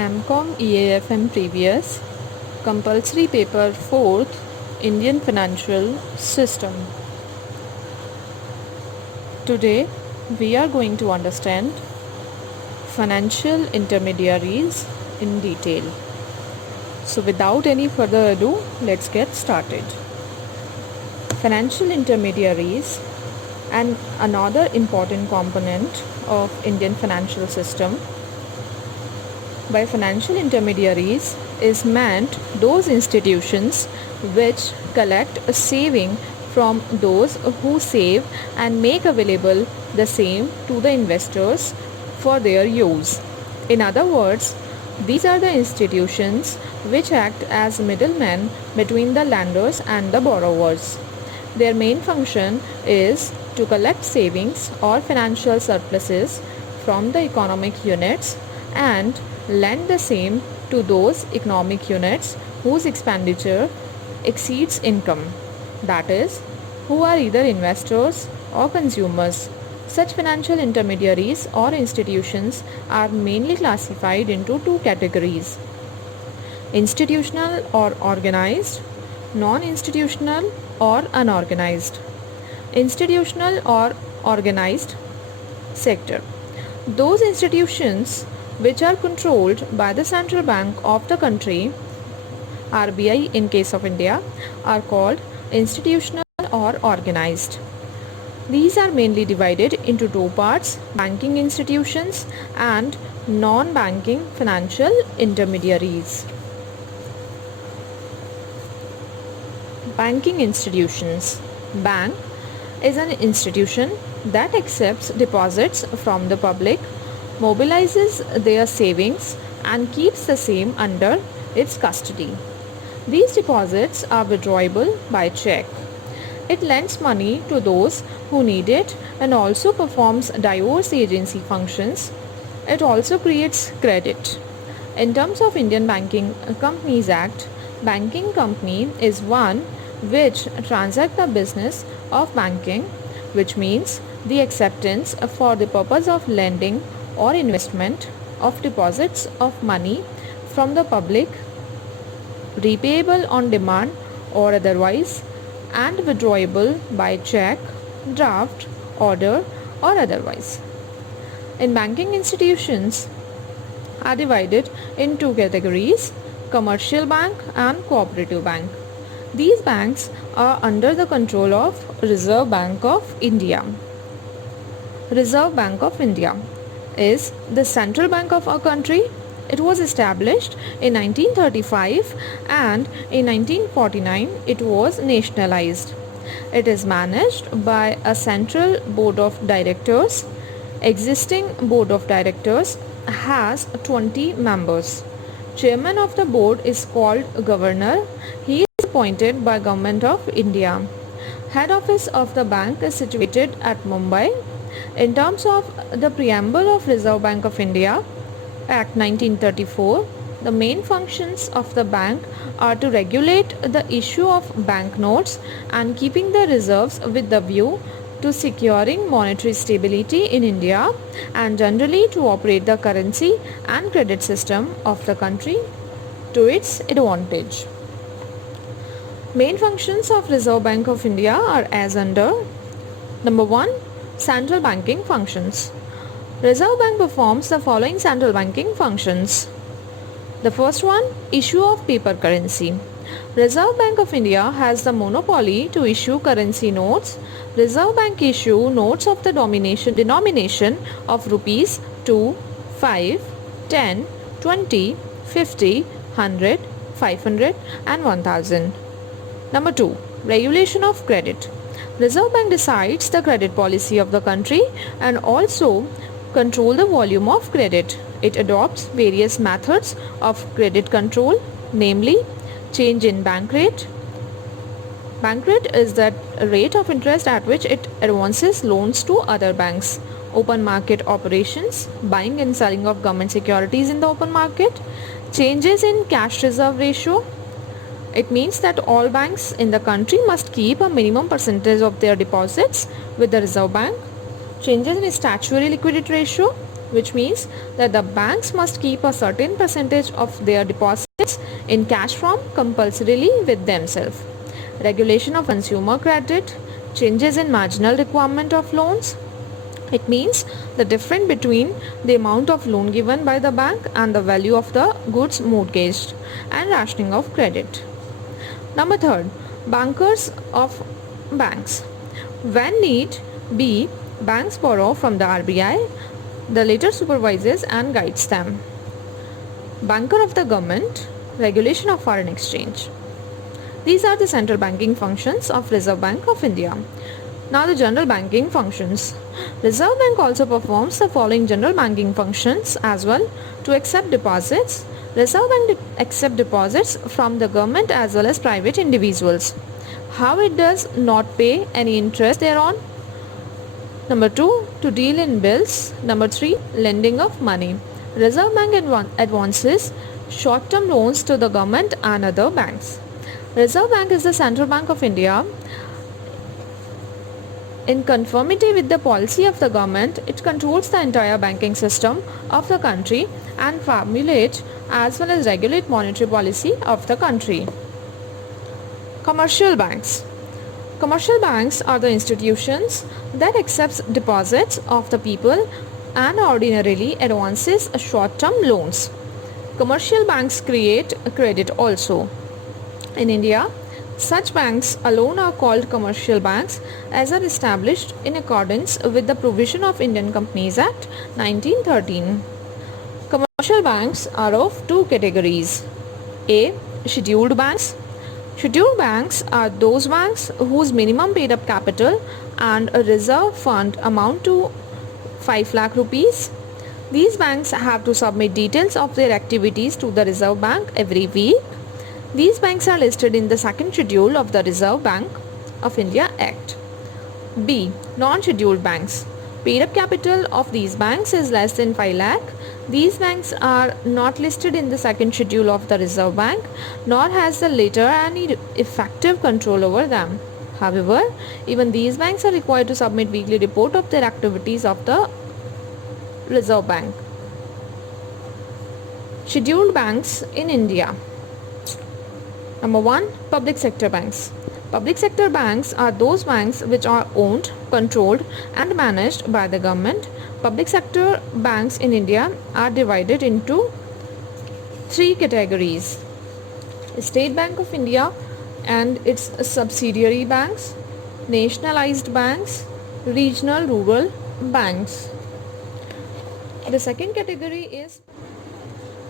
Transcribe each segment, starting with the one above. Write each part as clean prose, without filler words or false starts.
MCOM EAFM Previous Compulsory Paper 4th Indian Financial System. Today we are going to understand financial intermediaries in detail. So without any further ado, let's get started. Financial intermediaries and another important component of Indian financial system. By financial intermediaries is meant those institutions which collect a saving from those who save and make available the same to the investors for their use. In other words, these are the institutions which act as middlemen between the lenders and the borrowers. Their main function is to collect savings or financial surpluses from the economic units and lend the same to those economic units whose expenditure exceeds income, that is, who are either investors or consumers. Such financial intermediaries or institutions are mainly classified into two categories: institutional or organized, non-institutional or unorganized. Institutional or organized sector. Those institutions which are controlled by the central bank of the country, RBI in case of India, are called institutional or organized. These are mainly divided into two parts: banking institutions and non-banking financial intermediaries. Banking institutions. Bank is an institution that accepts deposits from the public, mobilizes their savings and keeps the same under its custody. These deposits are withdrawable by check. It lends money to those who need it and also performs diverse agency functions. It also creates credit. In terms of Indian Banking Companies Act, banking company is one which transacts the business of banking, which means the acceptance for the purpose of lending or investment of deposits of money from the public, repayable on demand or otherwise, and withdrawable by check, draft, order or otherwise. In banking, institutions are divided in two categories: commercial bank and cooperative bank. These banks are under the control of Reserve Bank of India. Reserve Bank of India is the central bank of our country. It was established in 1935 and in 1949 it was nationalized. It is managed by a central board of directors. Existing board of directors has 20 members. Chairman of the board is called governor. He is appointed by Government of India. Head office of the bank is situated at Mumbai. In terms of the preamble of Reserve Bank of India, Act 1934, the main functions of the bank are to regulate the issue of banknotes and keeping the reserves with the view to securing monetary stability in India and generally to operate the currency and credit system of the country to its advantage. Main functions of Reserve Bank of India are as under: number 1, central banking functions. Reserve Bank performs the following central banking functions. The first one, issue of paper currency. Reserve Bank of India has the monopoly to issue currency notes. Reserve Bank issue notes of the denomination of rupees 2, 5, 10, 20, 50, 100, 500 and 1000. Number 2, regulation of credit. Reserve Bank decides the credit policy of the country and also control the volume of credit. It adopts various methods of credit control, namely change in bank rate. Bank rate is the rate of interest at which it advances loans to other banks. Open market operations, buying and selling of government securities in the open market. Changes in cash reserve ratio. It means that all banks in the country must keep a minimum percentage of their deposits with the Reserve Bank. Changes in statutory liquidity ratio. which means that the banks must keep a certain percentage of their deposits in cash form compulsorily with themselves. Regulation of consumer credit, changes in marginal requirement of loans. It means the difference between the amount of loan given by the bank and the value of the goods mortgaged, and rationing of credit. Number third, bankers of banks. When need be, banks borrow from the RBI. The latter supervises and guides them. Banker of the government, regulation of foreign exchange. These are the central banking functions of Reserve Bank of India. Now the general banking functions. Reserve Bank also performs the following general banking functions as well: to accept deposits. Reserve Bank accept deposits from the government as well as private individuals. How it does not pay any interest thereon. Number 2, to deal in bills. Number 3, lending of money. Reserve Bank advances short-term loans to the government and other banks. Reserve Bank is the central bank of India. In conformity with the policy of the government, it controls the entire banking system of the country and formulates as well as regulate monetary policy of the country. Commercial banks. Commercial banks are the institutions that accepts deposits of the people and ordinarily advances short-term loans. Commercial banks create credit also. In India, such banks alone are called commercial banks as are established in accordance with the provision of Indian Companies Act 1913. Commercial banks are of two categories. A. Scheduled banks. Scheduled banks are those banks whose minimum paid up capital and a reserve fund amount to 5 lakh rupees. These banks have to submit details of their activities to the Reserve Bank every week. These banks are listed in the second schedule of the Reserve Bank of India Act. B. Non-scheduled banks. Paid up capital of these banks is less than 5 lakh. These banks are not listed in the second schedule of the Reserve Bank, nor has the latter any effective control over them. However, even these banks are required to submit weekly report of their activities of the Reserve Bank. Scheduled banks in India. Number 1. Public sector banks. Public sector banks are those banks which are owned, controlled and managed by the government. Public sector banks in India are divided into 3 categories: State Bank of India and its subsidiary banks, nationalized banks, regional rural banks. The second category is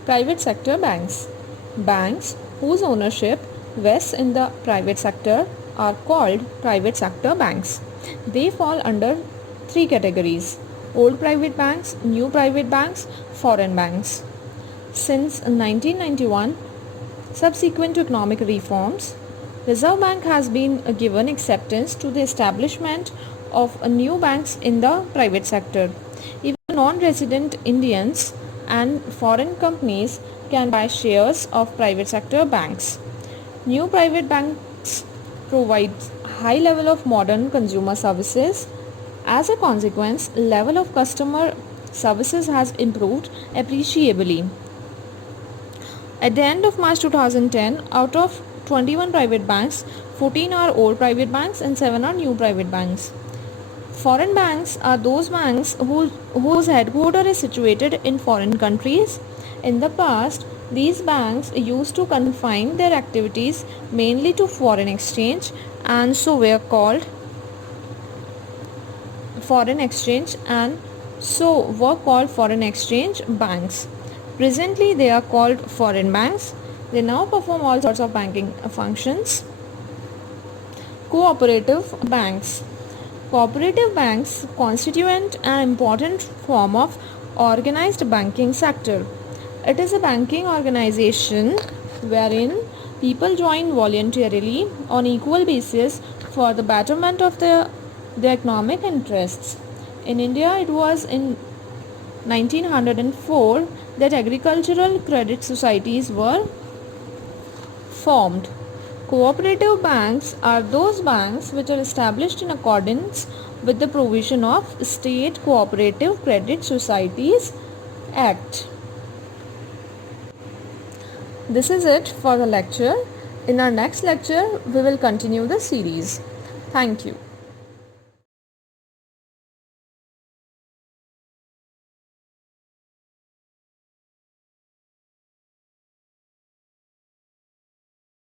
private sector banks. Banks whose ownership vests in the private sector are called private sector banks. They fall under 3 categories: old private banks, new private banks, foreign banks. Since 1991, subsequent to economic reforms, Reserve Bank has been given acceptance to the establishment of new banks in the private sector. Even non-resident Indians and foreign companies can buy shares of private sector banks. New private banks provide high level of modern consumer services. As a consequence, level of customer services has improved appreciably. At the end of March 2010, out of 21 private banks, 14 are old private banks and 7 are new private banks. Foreign banks are those banks whose headquarters is situated in foreign countries. In the past, these banks used to confine their activities mainly to foreign exchange and so were called foreign exchange banks. Presently, they are called foreign banks. They now perform all sorts of banking functions. Cooperative banks. Cooperative banks constitute an important form of organized banking sector. It is a banking organization wherein people join voluntarily on equal basis for the betterment of their economic interests. In India, it was in 1904 that agricultural credit societies were formed. Cooperative banks are those banks which are established in accordance with the provision of State Cooperative Credit Societies Act. This is it for the lecture. In our next lecture, we will continue the series. Thank you.